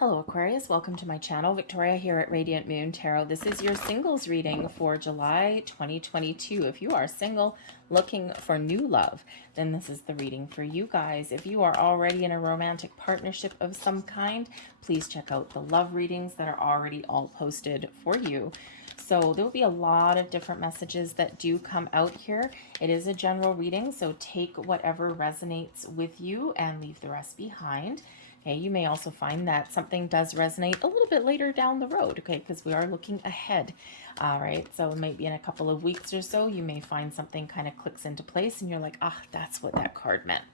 Hello Aquarius, welcome to my channel. Victoria here at Radiant Moon Tarot. This is your singles reading for July 2022. If you are single looking for new love, then this is the reading for you guys. If you are already in a romantic partnership of some kind, please check out the love readings that are already all posted for you. So there will be a lot of different messages that do come out here. It is a general reading, so take whatever resonates with you and leave the rest behind. Okay, you may also find that something does resonate a little bit later down the road, okay, because we are looking ahead. All right, so maybe in a couple of weeks or so, you may find something kind of clicks into place and you're like, ah, that's what that card meant.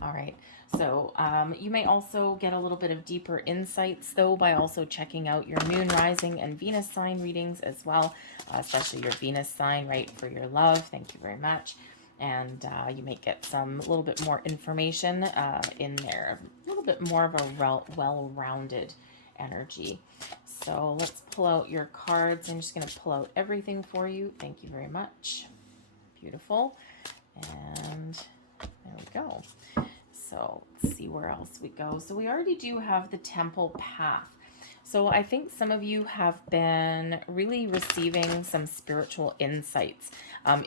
All right, so you may also get a little bit of deeper insights, though, by also checking out your moon, rising, and Venus sign readings as well, especially your Venus sign, right, for your love. Thank you very much. And you may get some little bit more information in there, a little bit more of a well-rounded energy. So let's pull out your cards. I'm just going to pull out everything for you. Thank you very much. Beautiful. And there we go. So let's see where else we go. So we already do have the Temple Path. So I think some of you have been really receiving some spiritual insights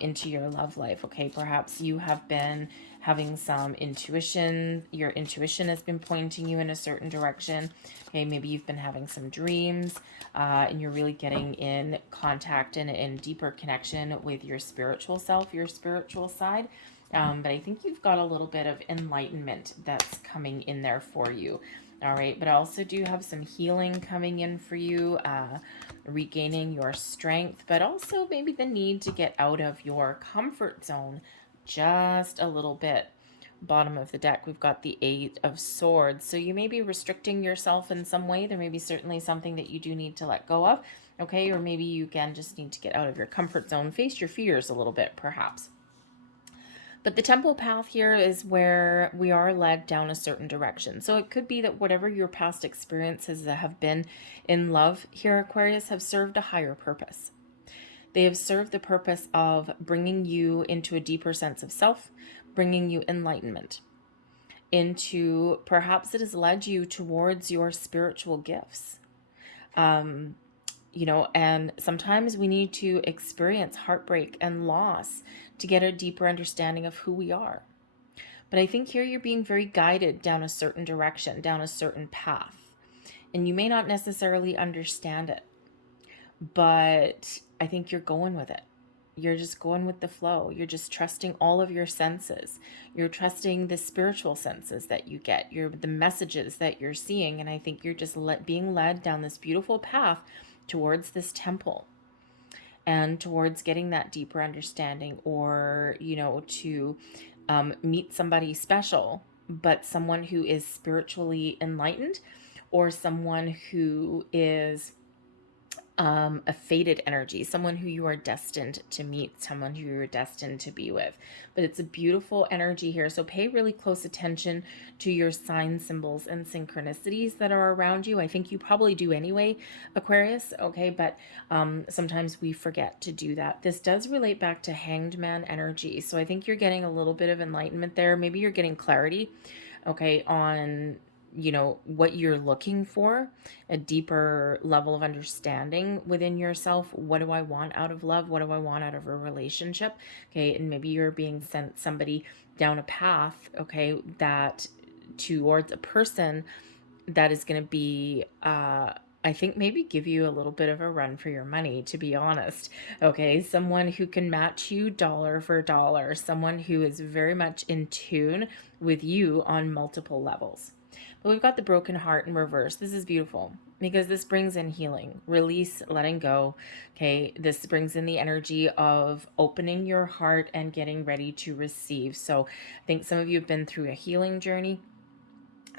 into your love life. Okay, perhaps you have been having some intuition. Your intuition has been pointing you in a certain direction. Okay, maybe you've been having some dreams and you're really getting in contact and in deeper connection with your spiritual self, your spiritual side. But I think you've got a little bit of enlightenment that's coming in there for you. All right, but I also do have some healing coming in for you, regaining your strength, but also maybe the need to get out of your comfort zone just a little bit. Bottom of the deck, we've got the Eight of Swords. So you may be restricting yourself in some way. There may be certainly something that you do need to let go of, okay? Or maybe you, again, just need to get out of your comfort zone, face your fears a little bit, perhaps. But the Temple Path here is where we are led down a certain direction. So it could be that whatever your past experiences that have been in love here, Aquarius, have served a higher purpose. They have served the purpose of bringing you into a deeper sense of self, bringing you enlightenment, into perhaps it has led you towards your spiritual gifts. You know, and sometimes we need to experience heartbreak and loss to get a deeper understanding of who we are. But I think here you're being very guided down a certain direction, down a certain path. And you may not necessarily understand it, but I think you're going with it. You're just going with the flow. You're just trusting all of your senses. You're trusting the spiritual senses that you get, the messages that you're seeing. And I think you're just being led down this beautiful path towards this temple and towards getting that deeper understanding, or, you know, to meet somebody special, but someone who is spiritually enlightened, or someone who is a fated energy, someone who you are destined to meet, someone who you're destined to be with. But it's a beautiful energy here. So pay really close attention to your sign symbols and synchronicities that are around you. I think you probably do anyway, Aquarius, okay? But sometimes we forget to do that. This does relate back to Hanged Man energy. So I think you're getting a little bit of enlightenment there. Maybe you're getting clarity, okay, on, you know, what you're looking for, a deeper level of understanding within yourself. What do I want out of love? What do I want out of a relationship? Okay, and maybe you're being sent somebody down a path, okay, that towards a person that is going to be I think maybe give you a little bit of a run for your money, to be honest. Okay, someone who can match you dollar for dollar, someone who is very much in tune with you on multiple levels. But we've got the broken heart in reverse. This is beautiful because this brings in healing, release, letting go. Okay, this brings in the energy of opening your heart and getting ready to receive. So I think some of you have been through a healing journey.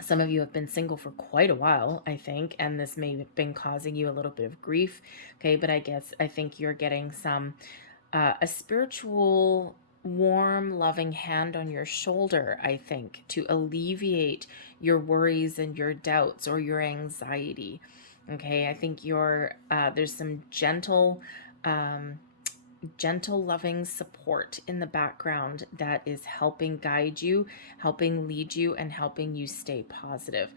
Some of you have been single for quite a while, I think, and this may have been causing you a little bit of grief. Okay, but I think you're getting some, a spiritual, warm, loving hand on your shoulder, I think, to alleviate your worries and your doubts or your anxiety. Okay, I think there's some gentle, loving support in the background that is helping guide you, helping lead you, and helping you stay positive.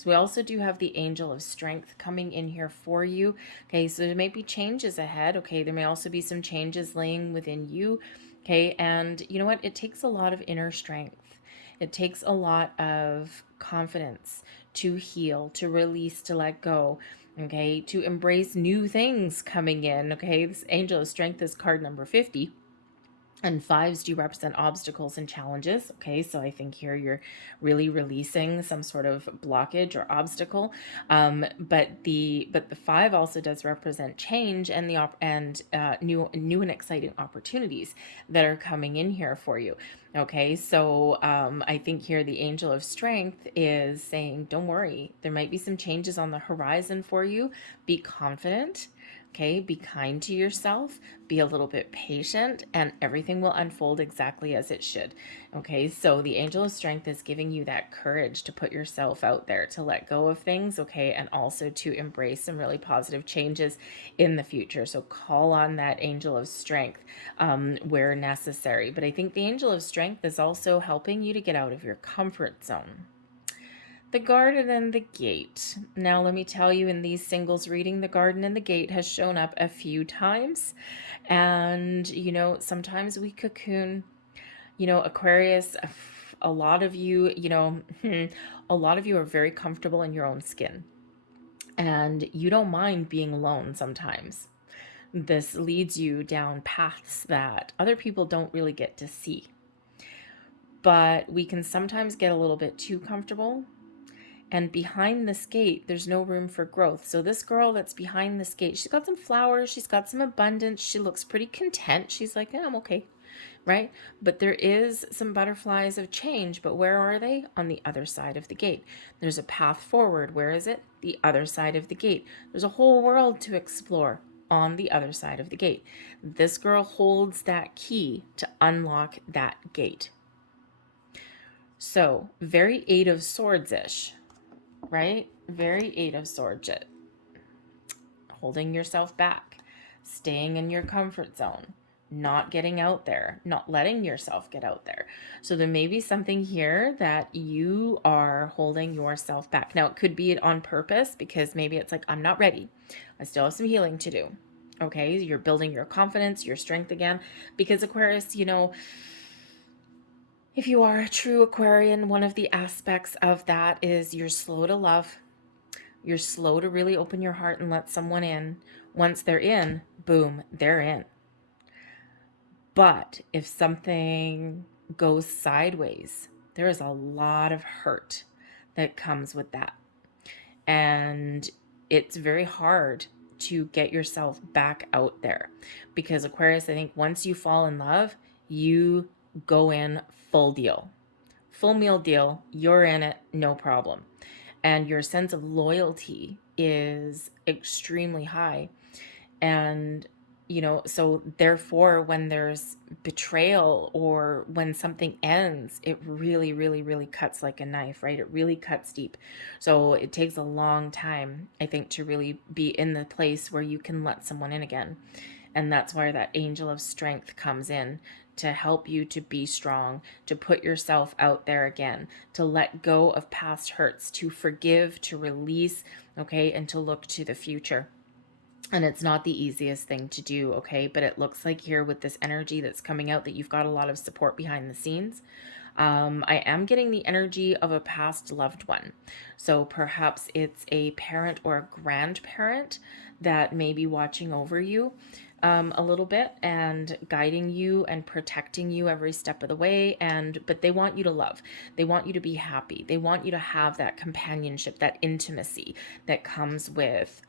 So we also do have the angel of strength coming in here for you. Okay, so there may be changes ahead. Okay, there may also be some changes laying within you. Okay, and you know what? It takes a lot of inner strength. It takes a lot of confidence to heal, to release, to let go. Okay, to embrace new things coming in. Okay, this angel of strength is card number 50. And fives do represent obstacles and challenges. Okay, so I think here you're really releasing some sort of blockage or obstacle. But the five also does represent change and new and exciting opportunities that are coming in here for you. Okay, so I think here the angel of strength is saying, don't worry, there might be some changes on the horizon for you. Be confident. Okay, be kind to yourself, be a little bit patient, and everything will unfold exactly as it should. Okay, so the angel of strength is giving you that courage to put yourself out there, to let go of things, okay, and also to embrace some really positive changes in the future. So call on that angel of strength where necessary. But I think the angel of strength is also helping you to get out of your comfort zone. The garden and the gate. Now, let me tell you, in these singles reading, the garden and the gate has shown up a few times. And, sometimes we cocoon. Aquarius, a lot of you, a lot of you are very comfortable in your own skin. And you don't mind being alone sometimes. This leads you down paths that other people don't really get to see. But we can sometimes get a little bit too comfortable. And behind this gate, there's no room for growth. So this girl that's behind this gate, she's got some flowers, she's got some abundance, she looks pretty content. She's like, yeah, I'm okay, right? But there is some butterflies of change, but where are they? On the other side of the gate. There's a path forward. Where is it? The other side of the gate. There's a whole world to explore on the other side of the gate. This girl holds that key to unlock that gate. So very Eight of Swords-ish. Right? Very Eight of Swords. Holding yourself back, staying in your comfort zone, not getting out there, not letting yourself get out there. So there may be something here that you are holding yourself back. Now, it could be on purpose because maybe it's like, I'm not ready. I still have some healing to do. Okay, you're building your confidence, your strength again. Because Aquarius, if you are a true Aquarian, one of the aspects of that is you're slow to love. You're slow to really open your heart and let someone in. Once they're in, boom, they're in. But if something goes sideways, there is a lot of hurt that comes with that. And it's very hard to get yourself back out there. Because Aquarius, I think once you fall in love, you go in full deal. Full meal deal, you're in it, no problem. And your sense of loyalty is extremely high. And, so therefore, when there's betrayal or when something ends, it really, really, really cuts like a knife, right? It really cuts deep. So it takes a long time, I think, to really be in the place where you can let someone in again. And that's where that angel of strength comes in to help you to be strong, to put yourself out there again, to let go of past hurts, to forgive, to release, okay, and to look to the future. And it's not the easiest thing to do, okay? But it looks like here with this energy that's coming out that you've got a lot of support behind the scenes. I am getting the energy of a past loved one. So perhaps it's a parent or a grandparent that may be watching over you a little bit and guiding you and protecting you every step of the way. But they want you to love. They want you to be happy. They want you to have that companionship, that intimacy that comes with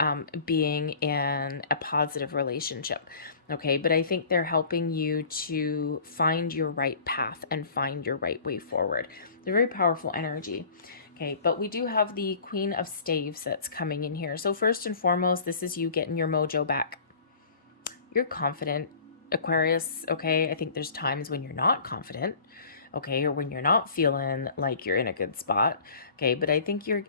being in a positive relationship. Okay, but I think they're helping you to find your right path and find your right way forward. They're very powerful energy. Okay, but we do have the Queen of Staves that's coming in here. So first and foremost, this is you getting your mojo back. You're confident, Aquarius, okay? I think there's times when you're not confident, okay, or when you're not feeling like you're in a good spot, okay, but I think you're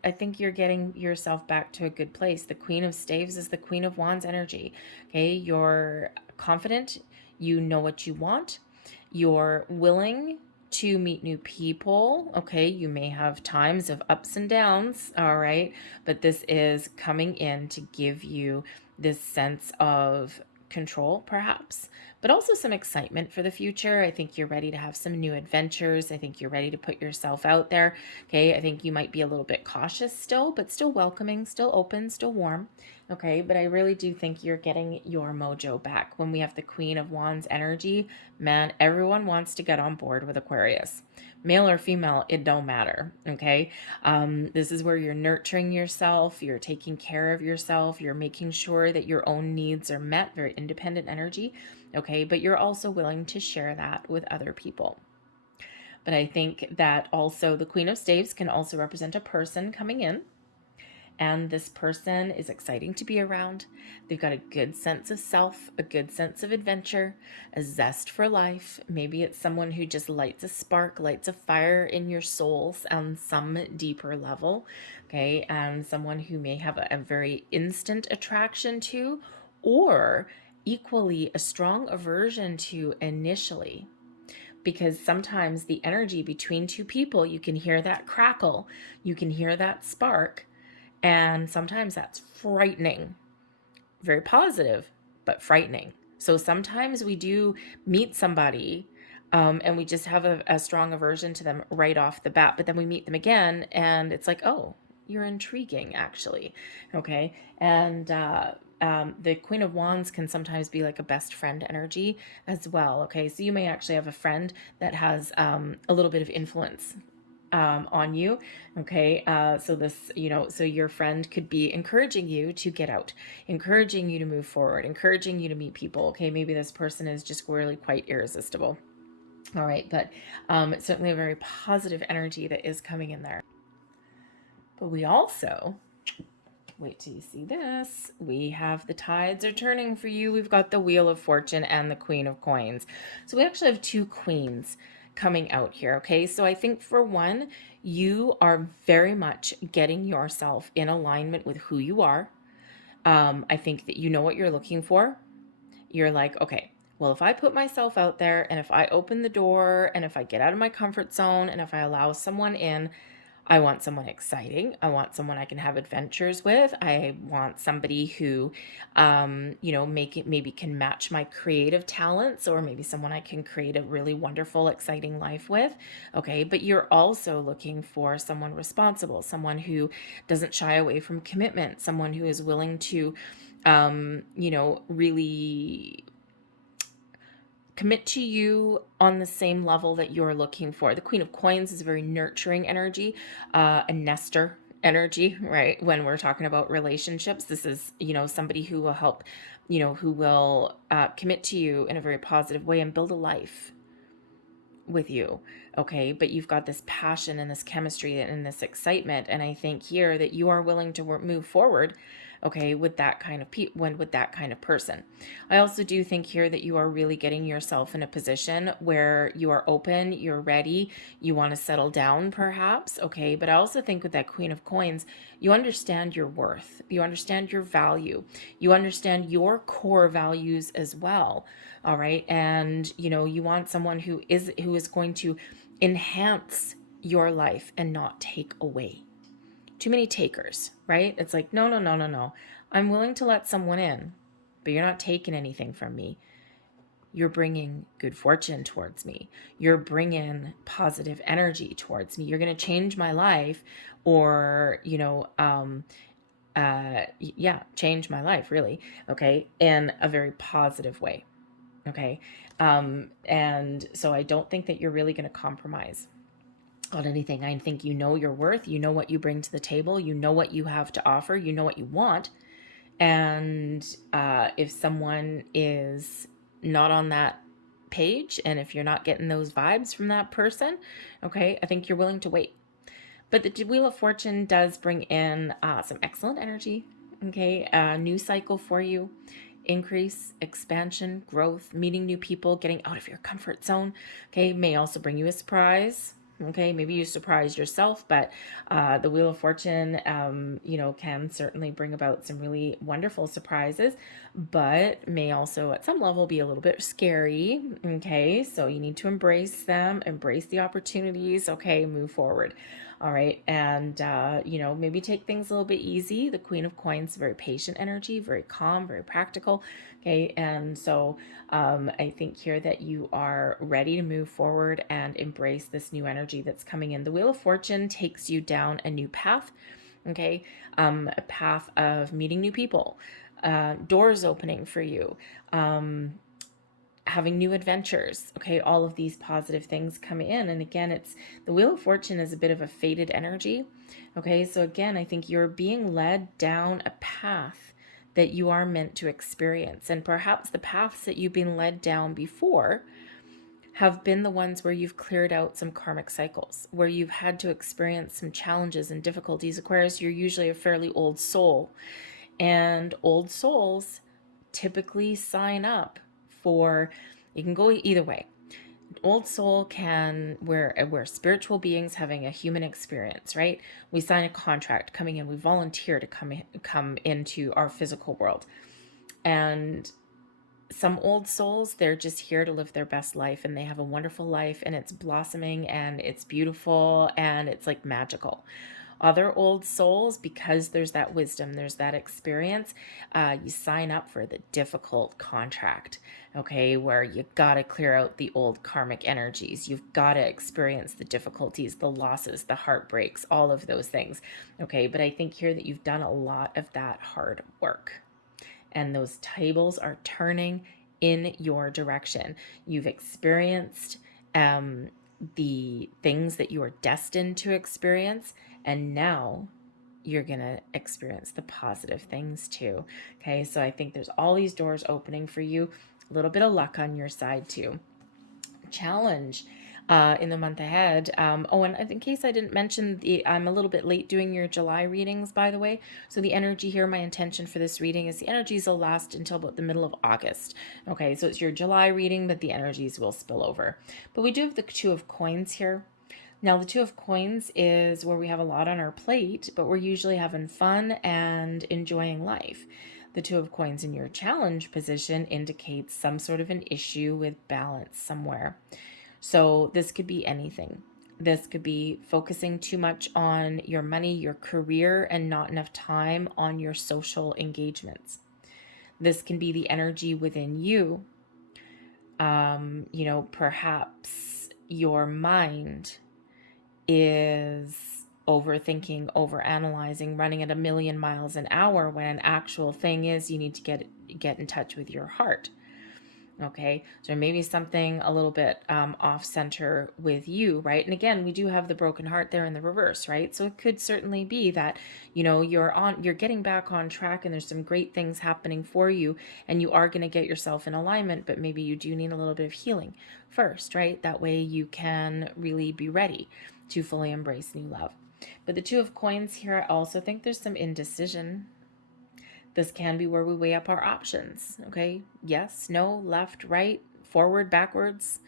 getting yourself back to a good place. The Queen of Staves is the Queen of Wands energy, okay? You're confident, you know what you want, you're willing to meet new people. Okay, you may have times of ups and downs, all right, but this is coming in to give you this sense of control, perhaps, but also some excitement for the future. I think you're ready to have some new adventures. I think you're ready to put yourself out there. Okay, I think you might be a little bit cautious still, but still welcoming, still open, still warm. Okay, but I really do think you're getting your mojo back. When we have the Queen of Wands energy, man, everyone wants to get on board with Aquarius. Male or female, it don't matter. Okay, this is where you're nurturing yourself, you're taking care of yourself, you're making sure that your own needs are met, very independent energy. Okay, but you're also willing to share that with other people. But I think that also the Queen of Staves can also represent a person coming in. And this person is exciting to be around. They've got a good sense of self, a good sense of adventure, a zest for life. Maybe it's someone who just lights a spark, lights a fire in your souls on some deeper level. Okay, and someone who may have a very instant attraction to, or equally a strong aversion to initially. Because sometimes the energy between two people, you can hear that crackle, you can hear that spark, and sometimes that's frightening. Very positive, but frightening. So sometimes we do meet somebody and we just have a strong aversion to them right off the bat, but then we meet them again and it's like, oh, you're intriguing, actually. Okay. And the Queen of Wands can sometimes be like a best friend energy as well. Okay. So you may actually have a friend that has a little bit of influence on you. Okay. So this, so your friend could be encouraging you to get out, encouraging you to move forward, encouraging you to meet people. Okay. Maybe this person is just really quite irresistible. All right. But it's certainly a very positive energy that is coming in there. But we also, wait till you see this, we have the tides are turning for you. We've got the Wheel of Fortune and the Queen of Coins. So we actually have two queens coming out here. Okay, so I think for one, you are very much getting yourself in alignment with who you are. I think that you know what you're looking for. You're like, okay, well, if I put myself out there and if I open the door and if I get out of my comfort zone and if I allow someone in, I want someone exciting. I want someone I can have adventures with. I want somebody who, maybe can match my creative talents, or maybe someone I can create a really wonderful, exciting life with. Okay. But you're also looking for someone responsible, someone who doesn't shy away from commitment, someone who is willing to, really commit to you on the same level that you're looking for. The Queen of Coins is a very nurturing energy, a nester energy, right? When we're talking about relationships, this is, somebody who will help, who will commit to you in a very positive way and build a life with you. Okay. But you've got this passion and this chemistry and this excitement. And I think here that you are willing to move forward, okay, with that kind of with that kind of person. I also do think here that you are really getting yourself in a position where you are open, you're ready, you want to settle down perhaps, okay? But I also think with that Queen of Coins, you understand your worth, you understand your value, you understand your core values as well. All right? And you want someone who is going to enhance your life and not take away. Too many takers, right? It's like, no, no, no, no, no. I'm willing to let someone in, but you're not taking anything from me. You're bringing good fortune towards me. You're bringing positive energy towards me. You're going to change my life, or, change my life, really. Okay. In a very positive way. Okay. And so I don't think that you're really going to compromise on anything. I think you know your worth, you know what you bring to the table, you know what you have to offer, you know what you want. And if someone is not on that page, and if you're not getting those vibes from that person, okay, I think you're willing to wait. But the Wheel of Fortune does bring in some excellent energy, okay, a new cycle for you. Increase, expansion, growth, meeting new people, getting out of your comfort zone. Okay, may also bring you a surprise. Okay, maybe you surprise yourself, but the Wheel of Fortune, can certainly bring about some really wonderful surprises. but may also at some level be a little bit scary. Okay, so you need to embrace them, embrace the opportunities. Okay, move forward. All right, and maybe take things a little bit easy. The Queen of Coins, very patient energy, very calm, very practical. Okay, and so I think here that you are ready to move forward and embrace this new energy that's coming in. The Wheel of Fortune takes you down a new path. Okay, a path of meeting new people, doors opening for you, having new adventures. Okay, all of these positive things come in. And again, it's the Wheel of Fortune is a bit of a fated energy. Okay, so again, I think you're being led down a path that you are meant to experience. And perhaps the paths that you've been led down before have been the ones where you've cleared out some karmic cycles, where you've had to experience some challenges and difficulties. Aquarius, you're usually a fairly old soul, and old souls typically sign up for, you can go either way. Old soul can, we're spiritual beings having a human experience, right? We sign a contract coming in, we volunteer to come into our physical world. And some old souls, they're just here to live their best life, and they have a wonderful life, and it's blossoming and it's beautiful and it's like magical. Other old souls, because there's that wisdom, there's that experience, you sign up for the difficult contract, okay, where you gotta clear out the old karmic energies. You've gotta experience the difficulties, the losses, the heartbreaks, all of those things, okay? But I think here that you've done a lot of that hard work, and those tables are turning in your direction. You've experienced the things that you are destined to experience, and now you're gonna experience the positive things too. Okay, so I think there's all these doors opening for you, a little bit of luck on your side too. Challenge in the month ahead. And in case I didn't mention, I'm a little bit late doing your July readings, by the way. So the energy here, my intention for this reading is the energies will last until about the middle of August. Okay, so it's your July reading, but the energies will spill over. But we do have the Two of Coins here. Now, the Two of Coins is where we have a lot on our plate, but we're usually having fun and enjoying life. The Two of Coins in your challenge position indicates some sort of an issue with balance somewhere. So this could be anything. This could be focusing too much on your money, your career, and not enough time on your social engagements. This can be the energy within you. Perhaps your mind is overthinking, overanalyzing, running at 1,000,000 miles an hour, when actual thing is you need to get in touch with your heart. Okay, so maybe something a little bit off center with you, right? And again, we do have the broken heart there in the reverse, right? So it could certainly be that, you're getting back on track, and there's some great things happening for you, and you are going to get yourself in alignment, but maybe you do need a little bit of healing first, right? That way you can really be ready to fully embrace new love. But the Two of Coins here, I also think there's some indecision. This can be where we weigh up our options, okay? Yes, no, left, right, forward, backwards,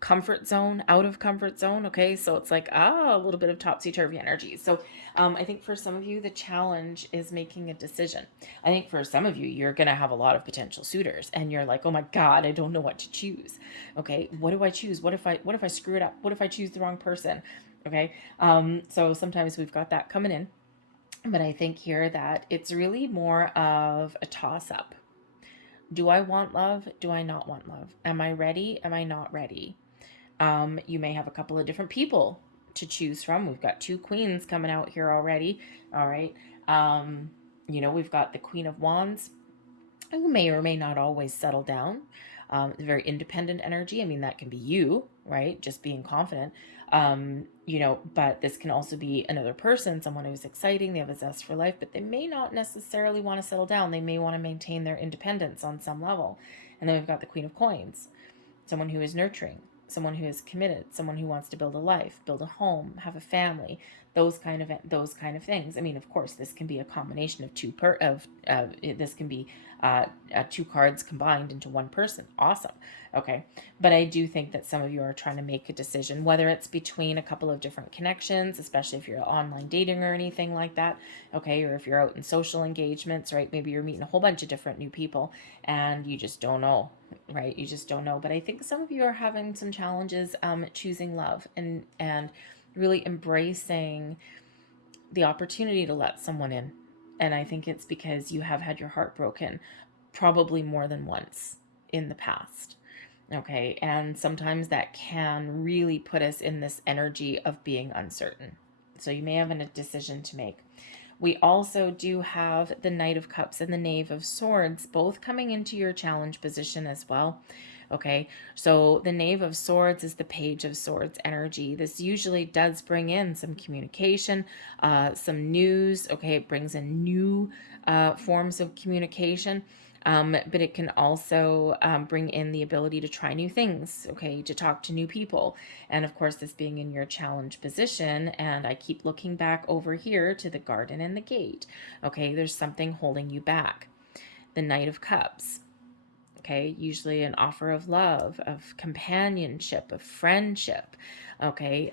comfort zone, out of comfort zone, okay? So it's like, a little bit of topsy-turvy energy. So I think for some of you, the challenge is making a decision. I think for some of you, you're going to have a lot of potential suitors, and you're like, oh my God, I don't know what to choose. Okay, what do I choose? What if I screw it up? What if I choose the wrong person? Okay, so sometimes we've got that coming in. But I think here that it's really more of a toss-up. Do I want love? Do I not want love? Am I ready? Am I not ready? You may have a couple of different people to choose from. We've got two queens coming out here already. All right. We've got the Queen of Wands, who may or may not always settle down. Very independent energy. I mean, that can be you, right? Just being confident. But this can also be another person, someone who's exciting, they have a zest for life, but they may not necessarily want to settle down. They may want to maintain their independence on some level. And then we've got the Queen of Coins, someone who is nurturing, someone who is committed, someone who wants to build a life, build a home, have a family, those kind of things. I mean, of course, this can be a combination of this can be two cards combined into one person. Awesome. Okay. But I do think that some of you are trying to make a decision, whether it's between a couple of different connections, especially if you're online dating or anything like that. Okay. Or if you're out in social engagements, right? Maybe you're meeting a whole bunch of different new people and you just don't know, right? You just don't know. But I think some of you are having some challenges choosing love and really embracing the opportunity to let someone in. And I think it's because you have had your heart broken probably more than once in the past. Okay. And sometimes that can really put us in this energy of being uncertain. So you may have a decision to make. We also do have the Knight of Cups and the Knave of Swords both coming into your challenge position as well. Okay, so the Knave of Swords is the Page of Swords energy. This usually does bring in some communication, some news. Okay, it brings in new forms of communication. But it can also bring in the ability to try new things, okay, to talk to new people. And of course, this being in your challenge position, and I keep looking back over here to the garden and the gate, okay, there's something holding you back. The Knight of Cups, okay, usually an offer of love, of companionship, of friendship, okay,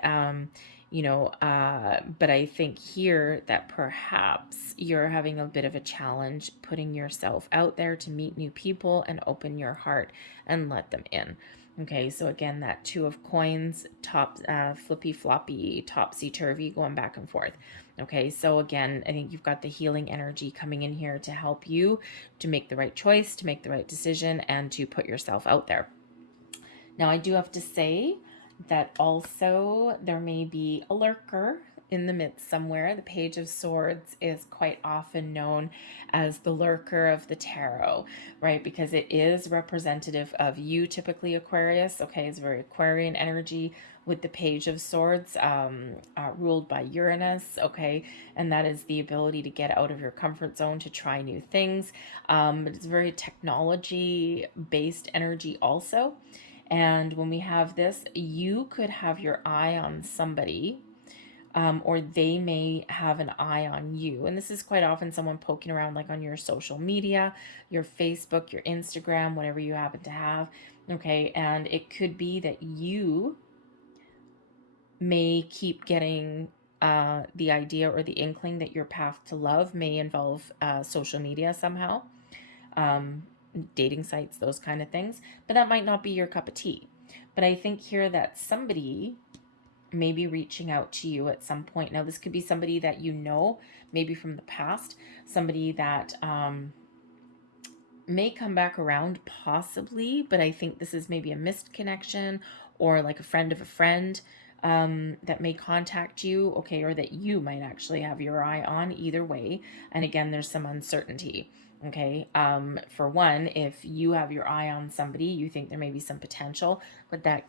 but I think here that perhaps you're having a bit of a challenge putting yourself out there to meet new people and open your heart and let them in. Okay, so again, that Two of Coins, top flippy floppy, topsy turvy, going back and forth. Okay, so again, I think you've got the healing energy coming in here to help you to make the right choice, to make the right decision, and to put yourself out there. Now, I do have to say that also there may be a lurker in the midst somewhere. The Page of Swords is quite often known as the lurker of the tarot, right? Because it is representative of you, typically Aquarius. Okay, it's very Aquarian energy with the Page of Swords, ruled by Uranus. Okay, and that is the ability to get out of your comfort zone, to try new things. It's very technology-based energy also. And when we have this, you could have your eye on somebody, or they may have an eye on you. And this is quite often someone poking around, like on your social media, your Facebook, your Instagram, whatever you happen to have. Okay. And it could be that you may keep getting the idea or the inkling that your path to love may involve social media somehow. Dating sites, those kind of things, but that might not be your cup of tea. But I think here that somebody may be reaching out to you at some point. Now, this could be somebody that you know, maybe from the past, somebody that may come back around possibly, but I think this is maybe a missed connection or like a friend of a friend that may contact you, okay, or that you might actually have your eye on, either way. And again, there's some uncertainty. Okay. For one, if you have your eye on somebody, you think there may be some potential with that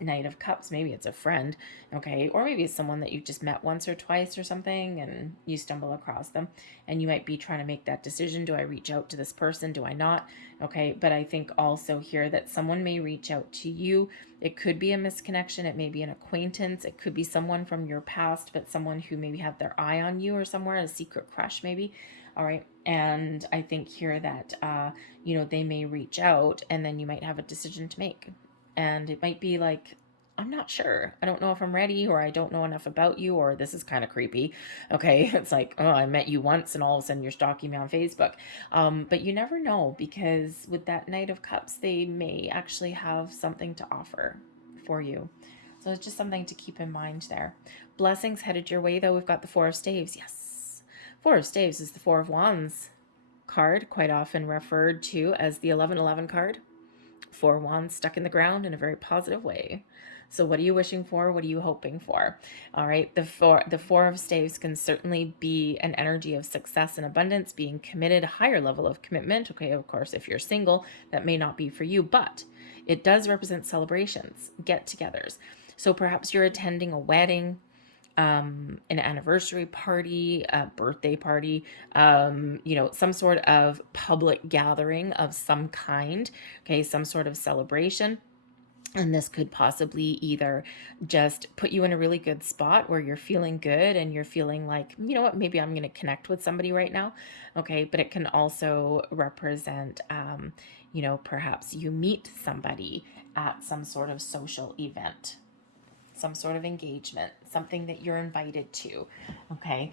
Knight of Cups. Maybe it's a friend. Okay. Or maybe it's someone that you've just met once or twice or something and you stumble across them and you might be trying to make that decision. Do I reach out to this person? Do I not? Okay. But I think also here that someone may reach out to you. It could be a misconnection. It may be an acquaintance. It could be someone from your past, but someone who maybe had their eye on you or somewhere, a secret crush maybe. All right. And I think here that, they may reach out and then you might have a decision to make. And it might be like, I'm not sure. I don't know if I'm ready, or I don't know enough about you, or this is kind of creepy. Okay. It's like, oh, I met you once and all of a sudden you're stalking me on Facebook. But you never know, because with that Knight of Cups, they may actually have something to offer for you. So it's just something to keep in mind there. Blessings headed your way, though. We've got the Four of Staves. Yes. Four of Staves is the Four of Wands card, quite often referred to as the 1111 card. Four wands stuck in the ground in a very positive way. So what are you wishing for? What are you hoping for? All right. The four of staves can certainly be an energy of success and abundance, being committed, a higher level of commitment. Okay. Of course, if you're single, that may not be for you, but it does represent celebrations, get-togethers. So perhaps you're attending a wedding, an anniversary party, a birthday party, some sort of public gathering of some kind. Okay. Some sort of celebration. And this could possibly either just put you in a really good spot where you're feeling good and you're feeling like, you know what, maybe I'm going to connect with somebody right now. Okay. But it can also represent, perhaps you meet somebody at some sort of social event, some sort of engagement, something that you're invited to. Okay.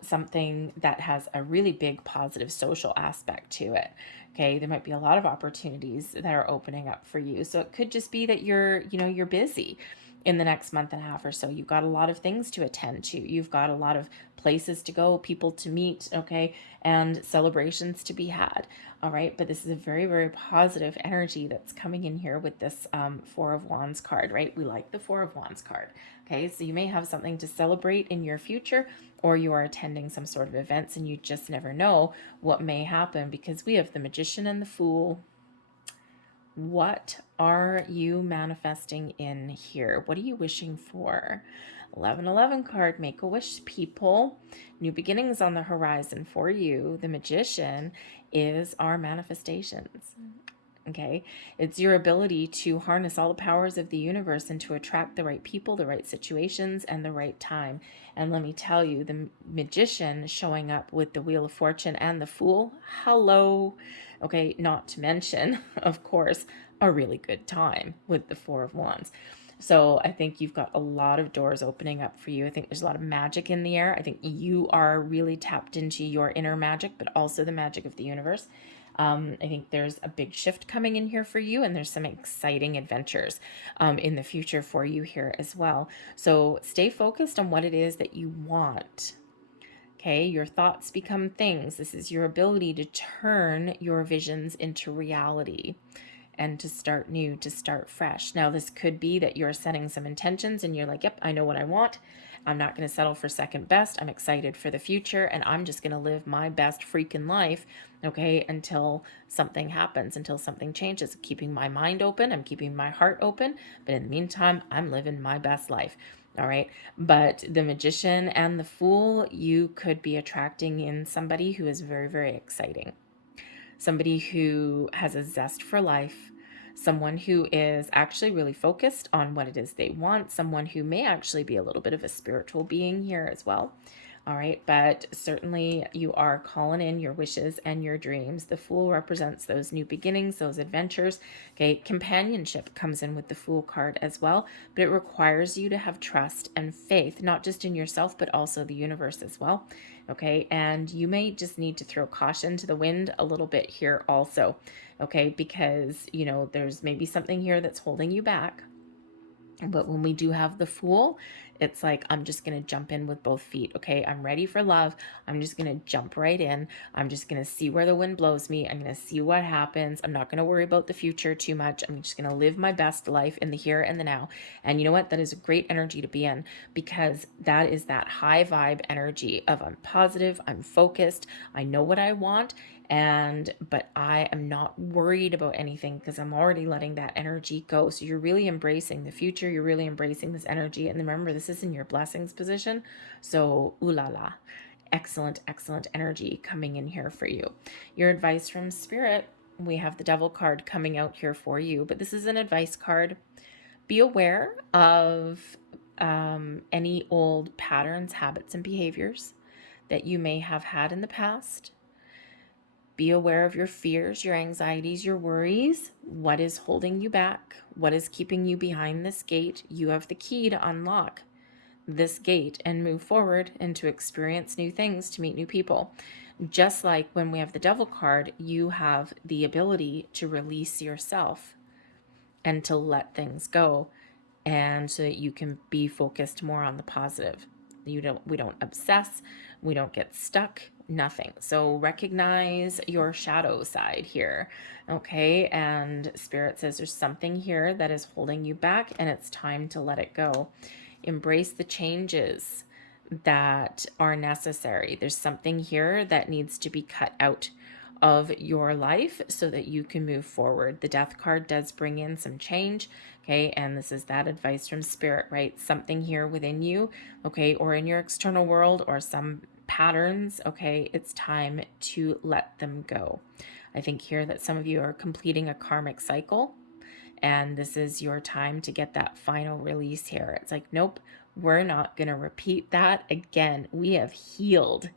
Something that has a really big positive social aspect to it. Okay. There might be a lot of opportunities that are opening up for you. So it could just be that you're busy in the next month and a half or so. You've got a lot of things to attend to. You've got a lot of places to go, people to meet, okay, and celebrations to be had. All right. But this is a very, very positive energy that's coming in here with this Four of Wands card, right? We like the Four of Wands card. Okay. So you may have something to celebrate in your future, or you are attending some sort of events and you just never know what may happen, because we have the Magician and the Fool. What are you manifesting in here? What are you wishing for? 1111 card, make a wish, people. New beginnings on the horizon for you. The Magician is our manifestations. Okay, it's your ability to harness all the powers of the universe and to attract the right people, the right situations, and the right time. And let me tell you, the Magician showing up with the Wheel of Fortune and the Fool, hello. Okay, not to mention, of course, a really good time with the Four of Wands. So I think you've got a lot of doors opening up for you. I think there's a lot of magic in the air. I think you are really tapped into your inner magic, but also the magic of the universe. I think there's a big shift coming in here for you, and there's some exciting adventures in the future for you here as well. So stay focused on what it is that you want. Okay, your thoughts become things. This is your ability to turn your visions into reality and to start new, to start fresh. Now, this could be that you're setting some intentions and you're like, yep, I know what I want. I'm not going to settle for second best. I'm excited for the future, and I'm just going to live my best freaking life, okay, until something happens, until something changes. I'm keeping my mind open. I'm keeping my heart open. But in the meantime, I'm living my best life. All right. But the Magician and the Fool, you could be attracting in somebody who is very, very exciting. Somebody who has a zest for life, someone who is actually really focused on what it is they want, someone who may actually be a little bit of a spiritual being here as well. All right, but certainly you are calling in your wishes and your dreams. The Fool represents those new beginnings, those adventures. Okay, companionship comes in with the Fool card as well, but it requires you to have trust and faith, not just in yourself, but also the universe as well. Okay, and you may just need to throw caution to the wind a little bit here also. Okay, because there's maybe something here that's holding you back. But when we do have the Fool, it's like, I'm just going to jump in with both feet. Okay, I'm ready for love. I'm just going to jump right in. I'm just going to see where the wind blows me. I'm going to see what happens. I'm not going to worry about the future too much. I'm just going to live my best life in the here and the now. And you know what? That is a great energy to be in, because that is that high vibe energy of, I'm positive, I'm focused, I know what I want, but I am not worried about anything because I'm already letting that energy go. So you're really embracing the future. You're really embracing this energy. And remember, this is in your blessings position. So, ooh la la. Excellent, excellent energy coming in here for you. Your advice from Spirit, we have the Devil card coming out here for you, but this is an advice card. Be aware of any old patterns, habits, and behaviors that you may have had in the past. Be aware of your fears, your anxieties, your worries. What is holding you back? What is keeping you behind this gate? You have the key to unlock this gate and move forward and to experience new things, to meet new people. Just like when we have the Devil card, you have the ability to release yourself and to let things go, and so that you can be focused more on the positive. We don't obsess, we don't get stuck, nothing. So recognize your shadow side here, okay? And Spirit says there's something here that is holding you back, and it's time to let it go. Embrace the changes that are necessary. There's something here that needs to be cut out of your life so that you can move forward. The Death card does bring in some change, okay? And this is that advice from Spirit, right? Something here within you, okay, or in your external world, or some patterns, okay? It's time to let them go. I think here that some of you are completing a karmic cycle, And this is your time to get that final release here. It's like, nope, we're not going to repeat that again. We have healed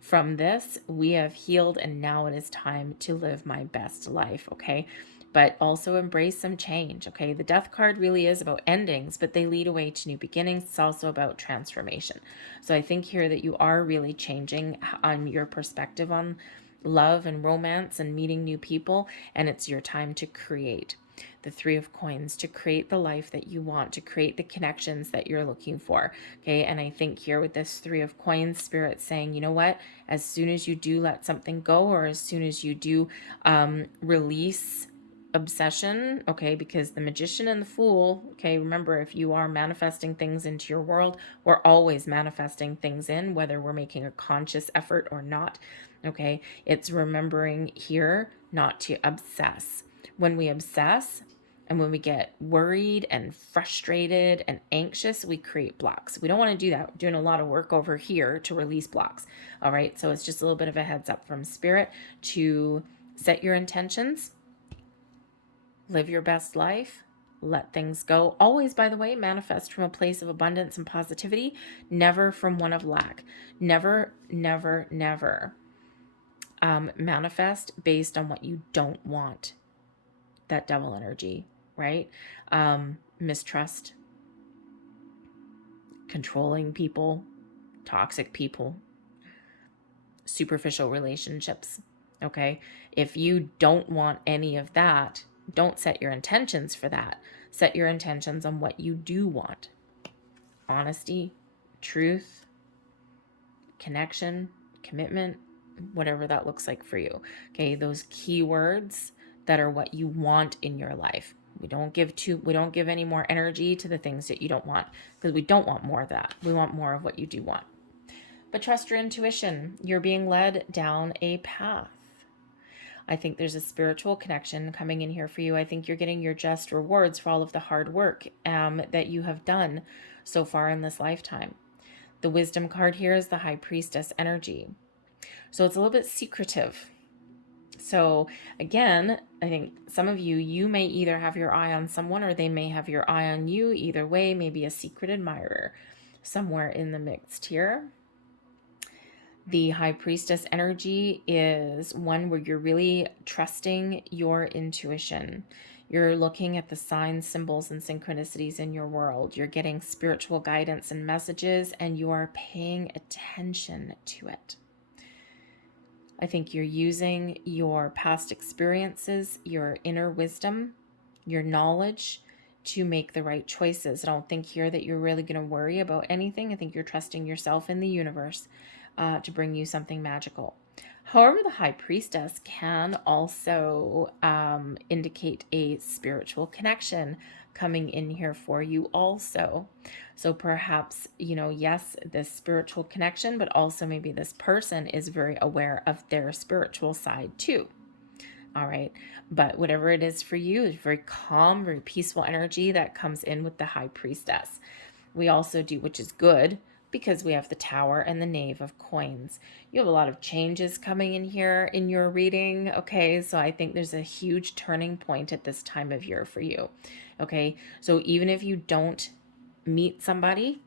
from this. We have healed, and now it is time to live my best life, okay? But also embrace some change, okay? The death card really is about endings, but they lead away to new beginnings. It's also about transformation. So I think here that you are really changing on your perspective on love and romance and meeting new people, and it's your time to create. The Three of Coins, to create the life that you want, to create the connections that you're looking for. Okay. And I think here with this Three of Coins, Spirit saying, you know what, as soon as you do let something go, or as soon as you do release obsession, okay, because the Magician and the Fool, okay, remember, if you are manifesting things into your world, we're always manifesting things in, whether we're making a conscious effort or not. Okay, it's remembering here not to obsess. When we obsess and when we get worried and frustrated and anxious, we create blocks. We don't want to do that. We're doing a lot of work over here to release blocks. All right, so it's just a little bit of a heads up from Spirit to set your intentions, live your best life, let things go. Always, by the way, manifest from a place of abundance and positivity, never from one of lack. Never, never, never manifest based on what you don't want. That devil energy, right? Mistrust, controlling people, toxic people, superficial relationships, okay? If you don't want any of that, don't set your intentions for that. Set your intentions on what you do want. Honesty, truth, connection, commitment, whatever that looks like for you. Okay, those keywords that are what you want in your life. We don't give any more energy to the things that you don't want, because we don't want more of that. We want more of what you do want. But trust your intuition. You're being led down a path. I think there's a spiritual connection coming in here for you. I think you're getting your just rewards for all of the hard work that you have done so far in this lifetime. The wisdom card here is the High Priestess energy. So it's a little bit secretive. So again, I think some of you may either have your eye on someone or they may have your eye on you. Either way, maybe a secret admirer somewhere in the mix here. The High Priestess energy is one where you're really trusting your intuition. You're looking at the signs, symbols, and synchronicities in your world. You're getting spiritual guidance and messages, and you are paying attention to it. I think you're using your past experiences, your inner wisdom, your knowledge to make the right choices. I don't think here that you're really going to worry about anything. I think you're trusting yourself in the universe to bring you something magical. However, the High Priestess can also indicate a spiritual connection coming in here for you also. So perhaps, yes, this spiritual connection, but also maybe this person is very aware of their spiritual side too. All right. But whatever it is for you, it's very calm, very peaceful energy that comes in with the High Priestess. We also do, which is good, because we have the Tower and the Knave of Coins. You have a lot of changes coming in here in your reading, okay? So I think there's a huge turning point at this time of year for you, okay? So even if you don't meet somebody,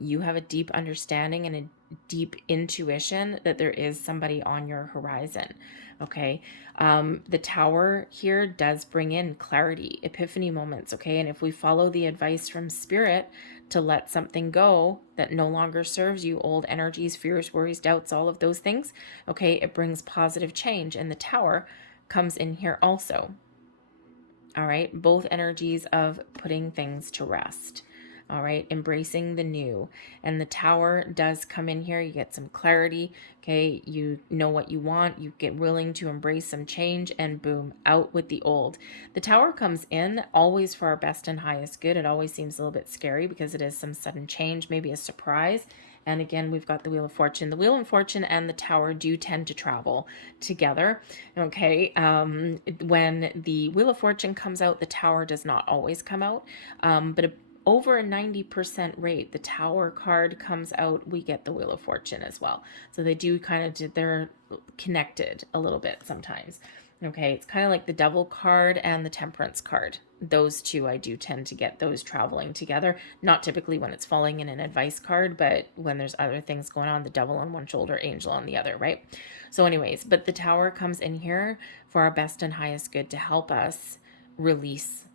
you have a deep understanding and a deep intuition that there is somebody on your horizon, okay? The Tower here does bring in clarity, epiphany moments, okay? And if we follow the advice from Spirit to let something go that no longer serves you, old energies, fears, worries, doubts, all of those things, okay, it brings positive change. And the Tower comes in here also, all right? Both energies of putting things to rest. All right, embracing the new. And the Tower does come in here. You get some clarity, okay? You know what you want. You get willing to embrace some change, and boom, out with the old. The Tower comes in always for our best and highest good. It always seems a little bit scary because it is some sudden change, maybe a surprise. And again, we've got the Wheel of Fortune. The Wheel of Fortune and the Tower do tend to travel together, okay? When the Wheel of Fortune comes out, the Tower does not always come out, but over a 90% rate, the Tower card comes out, we get the Wheel of Fortune as well. So they do they're connected a little bit sometimes. Okay, it's kind of like the Devil card and the Temperance card. Those two, I do tend to get those traveling together. Not typically when it's falling in an advice card, but when there's other things going on, the Devil on one shoulder, Angel on the other, right? So anyways, but the Tower comes in here for our best and highest good to help us release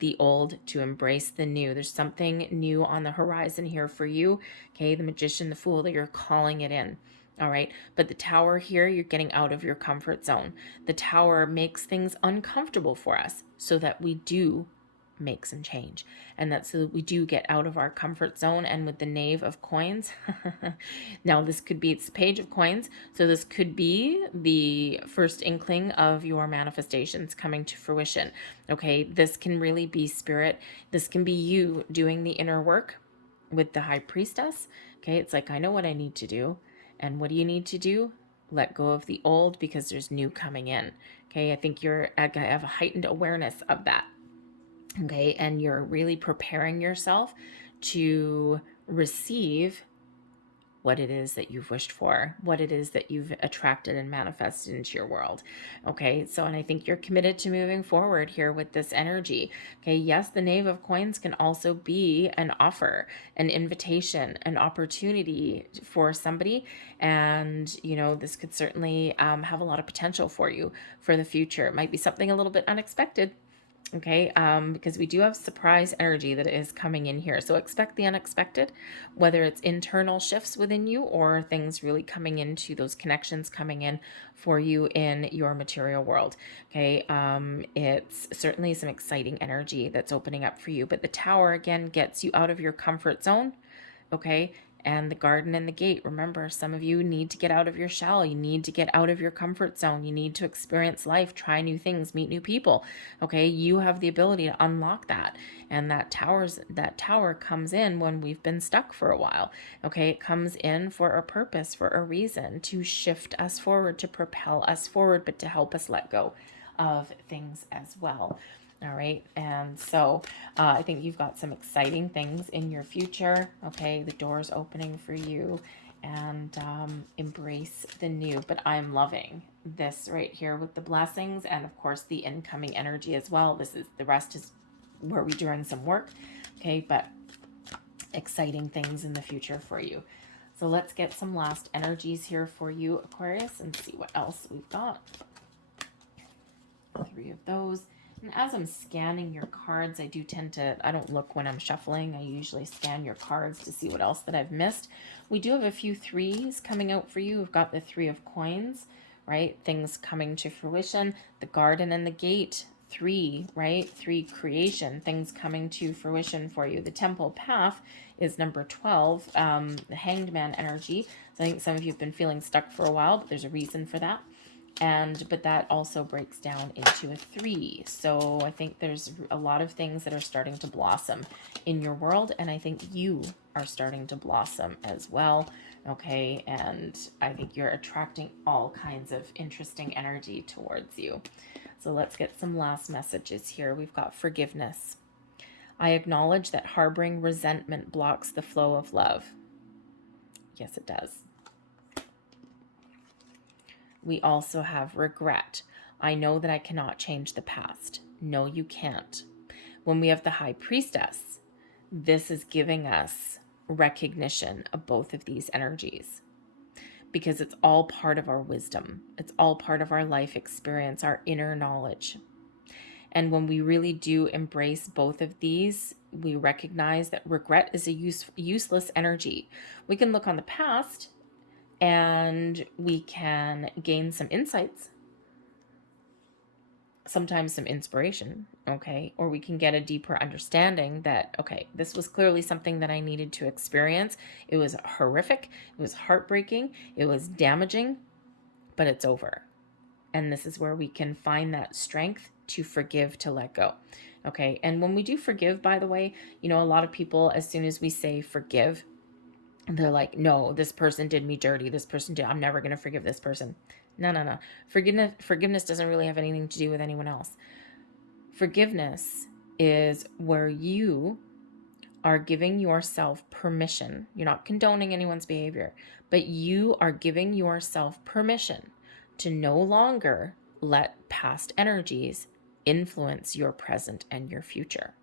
the old, to embrace the new. There's something new on the horizon here for you. Okay, the Magician, the Fool, that you're calling it in. All right. But the Tower here, you're getting out of your comfort zone. The Tower makes things uncomfortable for us so that we do make some change. And that's so that we do get out of our comfort zone. And with the Knave of Coins, now this could be, it's the Page of Coins. So this could be the first inkling of your manifestations coming to fruition. Okay. This can really be spirit. This can be you doing the inner work with the High Priestess. Okay. It's like, I know what I need to do. And what do you need to do? Let go of the old because there's new coming in. Okay. I think you're, I have a heightened awareness of that. Okay, and you're really preparing yourself to receive what it is that you've wished for, what it is that you've attracted and manifested into your world. Okay, so, and I think you're committed to moving forward here with this energy. Okay, yes, the Knave of Coins can also be an offer, an invitation, an opportunity for somebody. And, you know, this could certainly have a lot of potential for you for the future. It might be something a little bit unexpected. Okay, because we do have surprise energy that is coming in here. So expect the unexpected, whether it's internal shifts within you or things really coming into those connections coming in for you in your material world. Okay, it's certainly some exciting energy that's opening up for you. But the Tower, again, gets you out of your comfort zone. Okay, and the Garden and the Gate. Remember, some of you need to get out of your shell. You need to get out of your comfort zone. You need to experience life, try new things, meet new people. Okay, you have the ability to unlock that. And that tower comes in when we've been stuck for a while. Okay, it comes in for a purpose, for a reason, to shift us forward, to propel us forward, but to help us let go of things as well. All right. And so I think you've got some exciting things in your future. Okay. The door's opening for you, and embrace the new. But I'm loving this right here with the blessings and, of course, the incoming energy as well. This is, the rest is where we're doing some work. Okay. But exciting things in the future for you. So let's get some last energies here for you, Aquarius, and see what else we've got. 3 of those. And as I'm scanning your cards, I do tend to, I don't look when I'm shuffling. I usually scan your cards to see what else that I've missed. We do have a few 3s coming out for you. We've got the 3 of Coins, right? Things coming to fruition. The Garden and the Gate, 3, right? 3, creation, things coming to fruition for you. The Temple Path is number 12, the Hanged Man energy. So I think some of you have been feeling stuck for a while, but there's a reason for that. But that also breaks down into a 3. So I think there's a lot of things that are starting to blossom in your world. And I think you are starting to blossom as well. Okay. And I think you're attracting all kinds of interesting energy towards you. So let's get some last messages here. We've got forgiveness. I acknowledge that harboring resentment blocks the flow of love. Yes, it does. We also have regret. I know that I cannot change the past. No, you can't. When we have the High Priestess, this is giving us recognition of both of these energies, because it's all part of our wisdom. It's all part of our life experience, our inner knowledge. And when we really do embrace both of these, we recognize that regret is a useless energy. We can look on the past and we can gain some insights, sometimes some inspiration, okay? Or we can get a deeper understanding that, okay, this was clearly something that I needed to experience. It was horrific. It was heartbreaking. It was damaging, but it's over. And this is where we can find that strength to forgive, to let go. Okay. And when we do forgive, by the way, you know, a lot of people, as soon as we say forgive, they're like, no, this person did me dirty. This person did, I'm never going to forgive this person. No. Forgiveness doesn't really have anything to do with anyone else. Forgiveness is where you are giving yourself permission. You're not condoning anyone's behavior, but you are giving yourself permission to no longer let past energies influence your present and your future.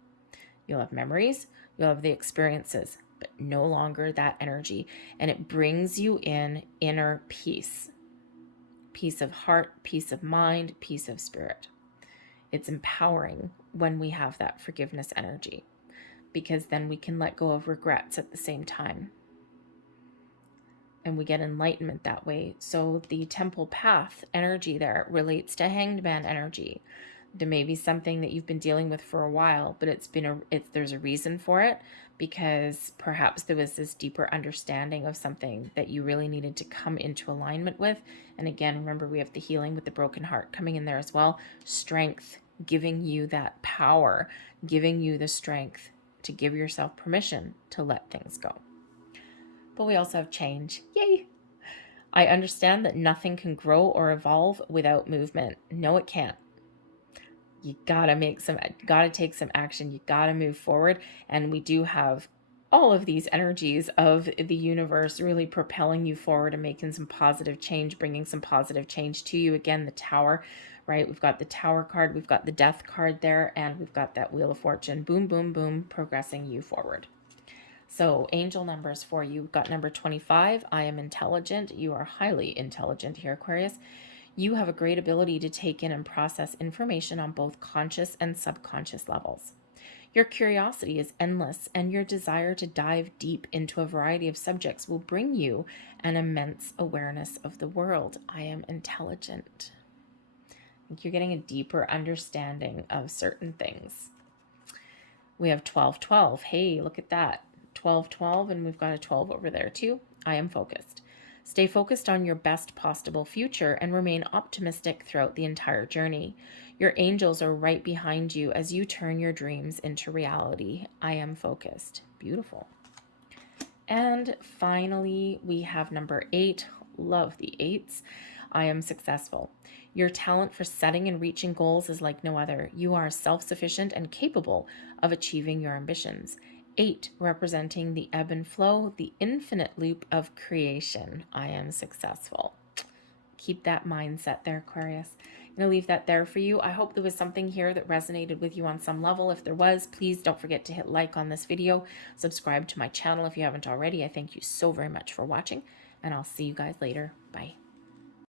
You'll have memories, you'll have the experiences, but no longer that energy. And it brings you in inner peace. Peace of heart, peace of mind, peace of spirit. It's empowering when we have that forgiveness energy, because then we can let go of regrets at the same time. And we get enlightenment that way. So the temple path energy there relates to hanged man energy. There may be something that you've been dealing with for a while, but there's a reason for it, because perhaps there was this deeper understanding of something that you really needed to come into alignment with. And again, remember, we have the healing with the broken heart coming in there as well. Strength, giving you that power, giving you the strength to give yourself permission to let things go. But we also have change. Yay! I understand that nothing can grow or evolve without movement. No, it can't. You gotta take some action. You gotta move forward. And we do have all of these energies of the universe really propelling you forward and making some positive change, bringing some positive change to you. Again, the Tower, right? We've got the Tower card, we've got the Death card there, and we've got that Wheel of Fortune. Boom, boom, boom, progressing you forward. So angel numbers for you. We've got number 25. I am intelligent. You are highly intelligent here, Aquarius. You have a great ability to take in and process information on both conscious and subconscious levels. Your curiosity is endless, and your desire to dive deep into a variety of subjects will bring you an immense awareness of the world. I am intelligent. I think you're getting a deeper understanding of certain things. We have 12-12. Hey, look at that. 12-12, and we've got a 12 over there too. I am focused. Stay focused on your best possible future and remain optimistic throughout the entire journey. Your angels are right behind you as you turn your dreams into reality. I am focused. Beautiful. And finally, we have number 8. Love the 8s. I am successful. Your talent for setting and reaching goals is like no other. You are self-sufficient and capable of achieving your ambitions. 8 representing the ebb and flow, the infinite loop of creation. I am successful. Keep that mindset there, Aquarius. I'm going to leave that there for you. I hope there was something here that resonated with you on some level. If there was, please don't forget to hit like on this video. Subscribe to my channel if you haven't already. I thank you so very much for watching, and I'll see you guys later. Bye.